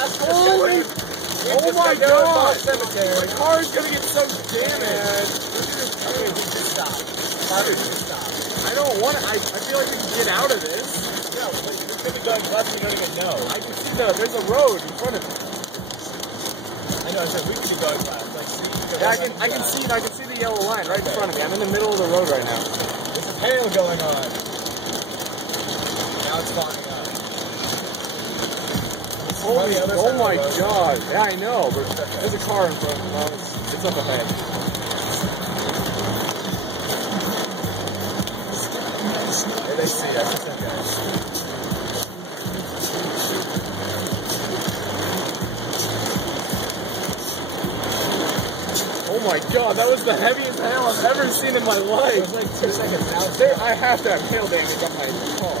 Holy! Oh my god! My car is gonna get so damaged. Okay, just stop. I don't want to. I feel like we can get out of this. No, you're going to be going left and you're going to go. I can see there's a road in front of me. I know, I said we could be going left. Like, yeah, I can see the yellow line right in front of me. I'm in the middle of the road right now. There's a hail going on. Now it's falling up. Holy, oh my god. Yeah, I know, but there's a car in front. No, it's up ahead. Yeah, they see us. It's okay. Oh my god, that was the heaviest hail I've ever seen in my life. It was like 2 seconds now. I have to have hail damage on my car.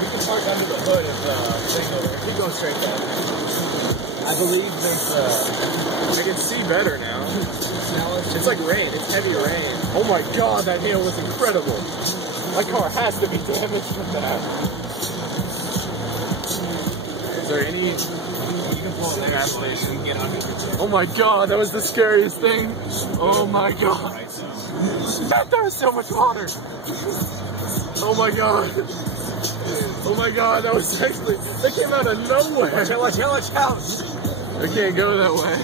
We can park under the hood of the thing over there. Keep going straight down. I believe there's I can see better now. It's like rain. It's heavy rain. Oh my god, that hail was incredible. My car has to be damaged from that. Is there any... You can pull it there actually so you can get under the... Oh my god, that was the scariest thing. Oh my god. There was so much water. Oh my god. Oh my god, that was actually... They came out of nowhere. Watch out, watch out, watch out. I can't go that way.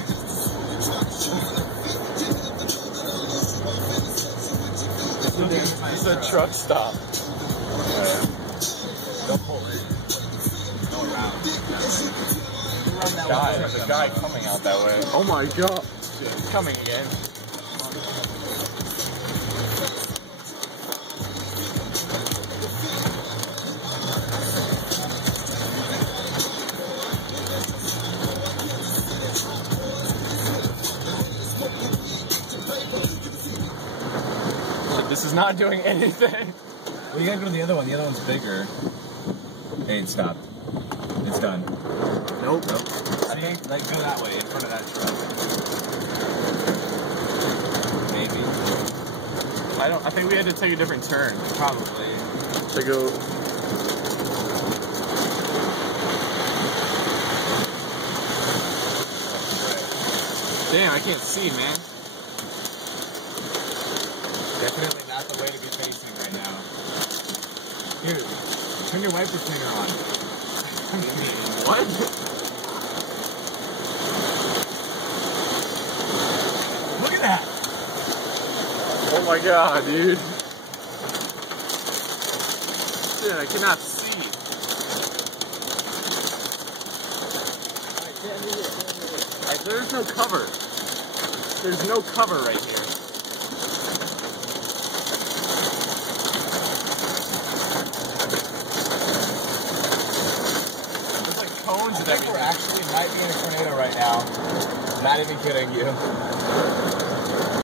It's a truck stop. Don't pull it. Go around. There's a guy coming out that way. Oh my god. He's coming again. This is not doing anything. Well, you gotta go to the other one. The other one's bigger. Hey, it stopped. It's done. Nope. I think, like, go that way, in front of that truck. Maybe. I think we had to take a different turn. Probably. To go... Damn, I can't see, man. Definitely not the way to be facing right now. Here, turn your wiper cleaner on. What? Look at that! Oh my god, dude. Shit, I cannot see. There's no cover. There's no cover right here. I think we're actually might be in a tornado right now. Not even kidding you.